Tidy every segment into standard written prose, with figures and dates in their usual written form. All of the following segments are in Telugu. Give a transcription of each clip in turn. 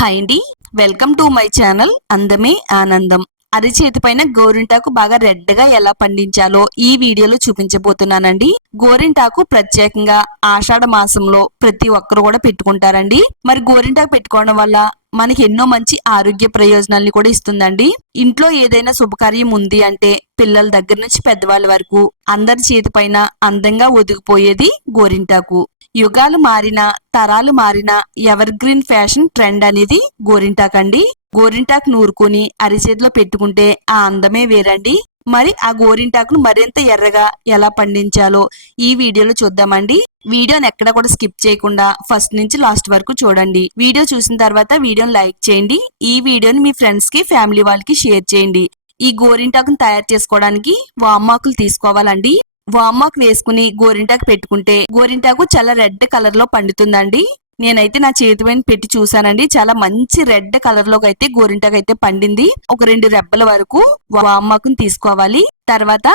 హాయ్ అండి, వెల్కమ్ టు మై ఛానల్ అందమే ఆనందం. అరిచేతి పైన గోరింటాకు బాగా రెడ్ గా ఎలా పండించాలో ఈ వీడియోలో చూపించబోతున్నానండి. గోరింటాకు ప్రత్యేకంగా ఆషాఢ మాసంలో ప్రతి ఒక్కరు కూడా పెట్టుకుంటారండి. మరి గోరింటాకు పెట్టుకోవడం వల్ల మనకి ఎన్నో మంచి ఆరోగ్య ప్రయోజనాల్ని కూడా ఇస్తుందండి. ఇంట్లో ఏదైనా శుభకార్యం ఉంది అంటే పిల్లల దగ్గర నుంచి పెద్దవాళ్ళ వరకు అందరి చేతి పైన అందంగా ఒదిగిపోయేది గోరింటాకు. యుగాలు మారినా తరాలు మారినా ఎవర్ గ్రీన్ ఫ్యాషన్ ట్రెండ్ అనేది గోరింటాకు అండి. గోరింటాకు నూరుకొని అరిచేతిలో పెట్టుకుంటే ఆ అందమే వేరండి. మరి ఆ గోరింటాకును మరింత ఎర్రగా ఎలా పండించాలో ఈ వీడియోలో చూద్దామండి. వీడియోని ఎక్కడ కూడా స్కిప్ చేయకుండా ఫస్ట్ నుంచి లాస్ట్ వరకు చూడండి. వీడియో చూసిన తర్వాత వీడియోని లైక్ చేయండి. ఈ వీడియోని మీ ఫ్రెండ్స్ కి ఫ్యామిలీ వాళ్ళకి షేర్ చేయండి. ఈ గోరింటాకును తయారు చేసుకోవడానికి వామాకులు తీసుకోవాలండి. వామాకు వేసుకుని గోరింటాకు పెట్టుకుంటే గోరింటాకు చాలా రెడ్ కలర్ లో పండుతుందండి. నేనైతే నా చేతి పైన పెట్టి చూసానండి, చాలా మంచి రెడ్ కలర్ లోకి అయితే గోరింటాకు అయితే పండింది. ఒక 2 రెబ్బల వరకు వామాకుని తీసుకోవాలి. తర్వాత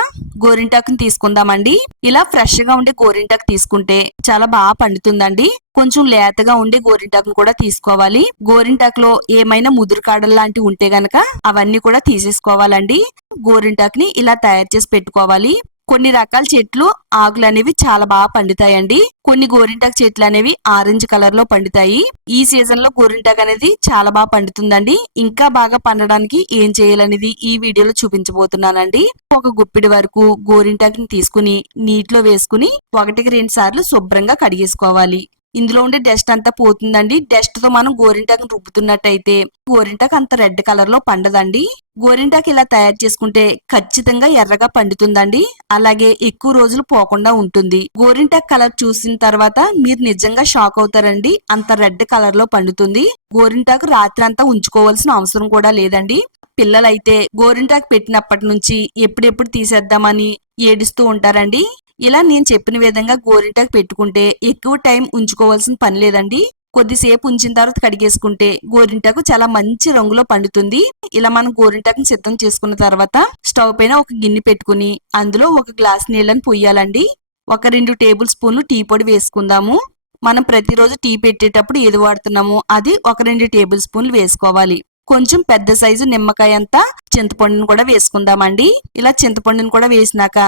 గోరింటాకుని తీసుకుందామండి. ఇలా ఫ్రెష్ గా ఉండే గోరింటాకు తీసుకుంటే చాలా బాగా పండుతుందండి. కొంచెం లేతగా ఉండే గోరింటాకును కూడా తీసుకోవాలి. గోరింటాకులో ఏమైనా ముదురు కాడలు లాంటివి ఉంటే గనక అవన్నీ కూడా తీసేసుకోవాలండి. గోరింటాకుని ఇలా తయారు చేసి పెట్టుకోవాలి. కొన్ని రకాల చెట్లు ఆకులు అనేవి చాలా బాగా పండుతాయండి. కొన్ని గోరింటాకు చెట్లు అనేవి ఆరెంజ్ కలర్ లో పండుతాయి. ఈ సీజన్ లో గోరింటాకు అనేది చాలా బాగా పండుతుందండి. ఇంకా బాగా పండడానికి ఏం చేయాలనేది ఈ వీడియోలో చూపించబోతున్నానండి. ఒక గుప్పిడి వరకు గోరింటాకుని తీసుకుని నీటిలో వేసుకుని 1-2 సార్లు శుభ్రంగా కడిగేసుకోవాలి. ఇందులో ఉండే డస్ట్ అంతా పోతుందండి. డస్ట్ తో మనం గోరింటాకుని రుబ్బుతున్నట్టయితే గోరింటాకు అంత రెడ్ కలర్ లో పండదండి. గోరింటాకు ఇలా తయారు చేసుకుంటే ఖచ్చితంగా ఎర్రగా పండుతుందండి. అలాగే ఎక్కువ రోజులు పోకుండా ఉంటుంది. గోరింటాకు కలర్ చూసిన తర్వాత మీరు నిజంగా షాక్ అవుతారండి. అంత రెడ్ కలర్ లో పండుతుంది. గోరింటాకు రాత్రి అంతా ఉంచుకోవాల్సిన అవసరం కూడా లేదండి. పిల్లలైతే గోరింటాకు పెట్టినప్పటి నుంచి ఎప్పుడెప్పుడు తీసేద్దామని ఏడుస్తూ ఉంటారండి. ఇలా నేను చెప్పిన విధంగా గోరింటాకు పెట్టుకుంటే ఎక్కువ టైం ఉంచుకోవాల్సిన పని లేదండి. కొద్దిసేపు ఉంచిన తర్వాత కడిగేసుకుంటే గోరింటాకు చాలా మంచి రంగులో పండుతుంది. ఇలా మనం గోరింటాకుని సిద్ధం చేసుకున్న తర్వాత స్టవ్ పైన ఒక గిన్నె పెట్టుకుని అందులో 1 గ్లాస్ నీళ్ళని పొయ్యాలండి. ఒక 2 టేబుల్ స్పూన్లు టీ పొడి వేసుకుందాము. మనం ప్రతిరోజు టీ పెట్టేటప్పుడు ఏది వాడుతున్నామో అది ఒక 2 టేబుల్ స్పూన్లు వేసుకోవాలి. కొంచెం పెద్ద సైజు నిమ్మకాయ అంతా చింతపండును కూడా వేసుకుందామండి. ఇలా చింతపండును కూడా వేసినాక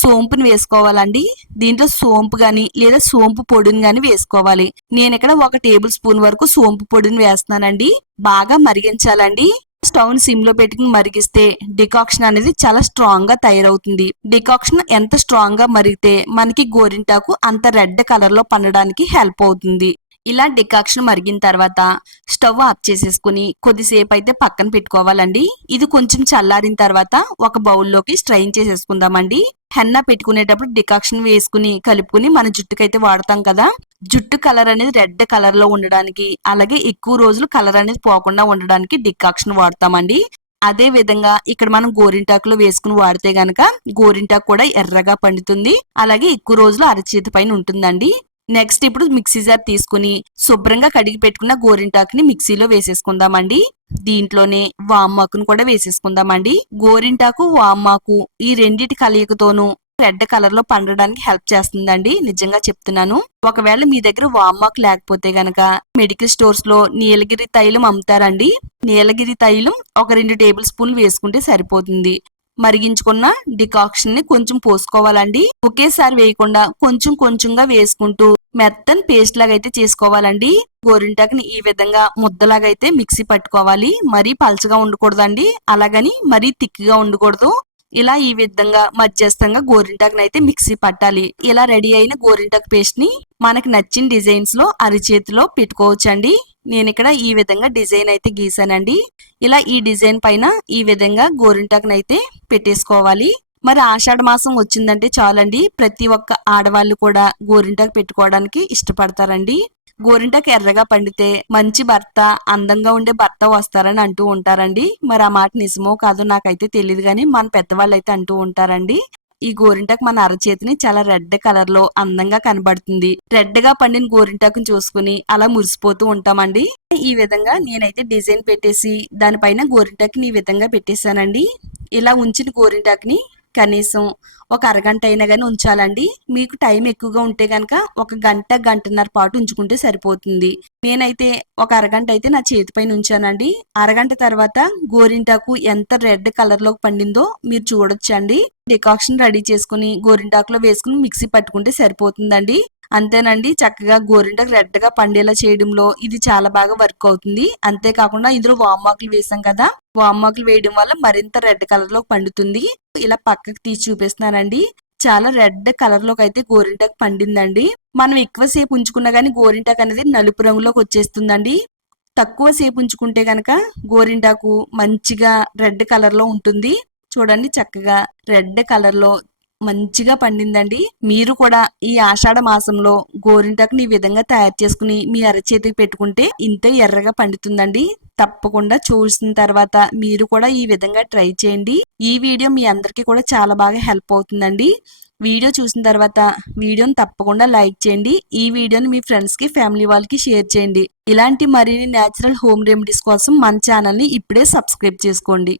సోంపుని వేసుకోవాలండి. దీంట్లో సోంపు గాని లేదా సోంపు పొడిని గాని వేసుకోవాలి. నేను ఇక్కడ 1 టేబుల్ స్పూన్ వరకు సోంపు పొడిని వేస్తున్నానండి. బాగా మరిగించాలండి. స్టవ్ ని సిమ్ లో పెట్టుకుని మరిగిస్తే డికాక్షన్ అనేది చాలా స్ట్రాంగ్ గా తయారవుతుంది. డికాక్షన్ ఎంత స్ట్రాంగ్ గా మరిగితే మనకి గోరింటాకు అంత రెడ్ కలర్ లో పండడానికి హెల్ప్ అవుతుంది. ఇలా డికాక్షన్ మరిగిన తర్వాత స్టవ్ ఆఫ్ చేసేసుకుని కొద్దిసేపు అయితే పక్కన పెట్టుకోవాలండి. ఇది కొంచెం చల్లారిన తర్వాత ఒక బౌల్లోకి స్ట్రైన్ చేసేసుకుందామండి. హెన్నా పెట్టుకునేటప్పుడు డికాక్షన్ వేసుకుని కలుపుకుని మన జుట్టుకైతే వాడతాం కదా. జుట్టు కలర్ అనేది రెడ్ కలర్ లో ఉండడానికి, అలాగే ఎక్కువ రోజులు కలర్ అనేది పోకుండా ఉండడానికి డికాక్షన్ వాడతామండి. అదే విధంగా ఇక్కడ మనం గోరింటాకులో వేసుకుని వాడితే గనక గోరింటాకు కూడా ఎర్రగా పండుతుంది. అలాగే ఎక్కువ రోజులు అరచేతి పైన ఉంటుందండి. నెక్స్ట్ ఇప్పుడు మిక్సీ జార్ తీసుకుని శుభ్రంగా కడిగి పెట్టుకున్న గోరింటాకుని మిక్సీలో వేసేసుకుందామండి. దీంట్లోనే వామాకును కూడా వేసేసుకుందామండి. గోరింటాకు వామాకు ఈ రెండిటి కలయికతోనూ రెడ్ కలర్ లో పండడానికి హెల్ప్ చేస్తుందండి. నిజంగా చెప్తున్నాను. ఒకవేళ మీ దగ్గర వామాకు లేకపోతే గనక మెడికల్ స్టోర్స్ లో నీలగిరి తైలం అమ్ముతారండి. నీలగిరి తైలం ఒక 2 టేబుల్ స్పూన్లు వేసుకుంటే సరిపోతుంది. మరిగించుకున్న డికాక్షన్ ని కొంచెం పోసుకోవాలండి. ఒకేసారి వేయకుండా కొంచెం కొంచెంగా వేసుకుంటూ మెత్తని పేస్ట్ లాగా అయితే చేసుకోవాలండి. గోరింటాకుని ఈ విధంగా ముద్దలాగా అయితే మిక్సీ పట్టుకోవాలి. మరీ పల్చగా ఉండకూడదండి, అలాగని మరీ థిక్గా ఉండకూడదు. ఇలా ఈ విధంగా మధ్యస్థంగా గోరింటాకుని అయితే మిక్సీ పట్టాలి. ఇలా రెడీ అయిన గోరింటాకు పేస్ట్ ని మనకి నచ్చిన డిజైన్స్ లో అరిచేతిలో పెట్టుకోవచ్చండి. నేను ఇక్కడ ఈ విధంగా డిజైన్ అయితే గీసానండి. ఇలా ఈ డిజైన్ పైన ఈ విధంగా గోరింటాకుని అయితే పెట్టేసుకోవాలి. మరి ఆషాఢ మాసం వచ్చిందంటే చాలండి, ప్రతి ఒక్క ఆడవాళ్ళు కూడా గోరింటాకు పెట్టుకోవడానికి ఇష్టపడతారండి. గోరింటాకు ఎర్రగా పండితే మంచి భర్త, అందంగా ఉండే భర్త వస్తారని అంటూ ఉంటారండి. మరి ఆ మాట నిజమో కాదో నాకైతే తెలియదు, కానీ మన పెద్దవాళ్ళు అయితే అంటూ ఉంటారండి. ఈ గోరింటాకు మన అరచేతిని చాలా రెడ్ కలర్ లో అందంగా కనబడుతుంది. రెడ్ గా పండిన గోరింటాకుని చూసుకుని అలా మురిసిపోతూ ఉంటామండి. ఈ విధంగా నేనైతే డిజైన్ పెట్టేసి దానిపైన గోరింటాకుని ఈ విధంగా పెట్టేశానండి. ఇలా ఉంచిన గోరింటాకుని కనీసం ఒక అరగంట అయినా కానీ ఉంచాలండి. మీకు టైం ఎక్కువగా ఉంటే కనుక ఒక గంట గంటన్నర పాటు ఉంచుకుంటే సరిపోతుంది. నేనైతే ఒక అరగంట అయితే నా చేతి పైన ఉంచానండి. అరగంట తర్వాత గోరింటాకు ఎంత రెడ్ కలర్ లోకి పండిందో మీరు చూడొచ్చండి. డికాక్షన్ రెడీ చేసుకుని గోరింటాకులో వేసుకుని మిక్సీ పట్టుకుంటే సరిపోతుందండి. అంతేనండి, చక్కగా గోరింటాకు రెడ్ గా పండేలా చేయడంలో ఇది చాలా బాగా వర్క్ అవుతుంది. అంతేకాకుండా ఇందులో వామాకులు వేసాం కదా, వామాకులు వేయడం వల్ల మరింత రెడ్ కలర్ లో పండుతుంది. ఇలా పక్కకు తీసి చూపిస్తున్నానండి. చాలా రెడ్ కలర్ లోకి అయితే గోరింటాకు పండిందండి. మనం ఎక్కువసేపు ఉంచుకున్నా గానీ గోరింటాకు అనేది నలుపు రంగులోకి వచ్చేస్తుందండి. తక్కువ సేపు ఉంచుకుంటే గనక గోరింటాకు మంచిగా రెడ్ కలర్ లో ఉంటుంది. చూడండి, చక్కగా రెడ్ కలర్ లో మంచిగా పండిందండి. మీరు కూడా ఈ ఆషాఢ మాసంలో గోరింటాకుని ఈ విధంగా తయారు చేసుకుని మీ అరచేతికి పెట్టుకుంటే ఇంతే ఎర్రగా పండుతుందండి. తప్పకుండా చూసిన తర్వాత మీరు కూడా ఈ విధంగా ట్రై చేయండి. ఈ వీడియో మీ అందరికీ కూడా చాలా బాగా హెల్ప్ అవుతుందండి. వీడియో చూసిన తర్వాత వీడియోని తప్పకుండా లైక్ చేయండి. ఈ వీడియోని మీ ఫ్రెండ్స్ కి, ఫ్యామిలీ వాళ్ళకి షేర్ చేయండి. ఇలాంటి మరిన్ని నేచురల్ హోమ్ రెమెడీస్ కోసం మన ఛానల్ ని ఇప్పుడే సబ్స్క్రైబ్ చేసుకోండి.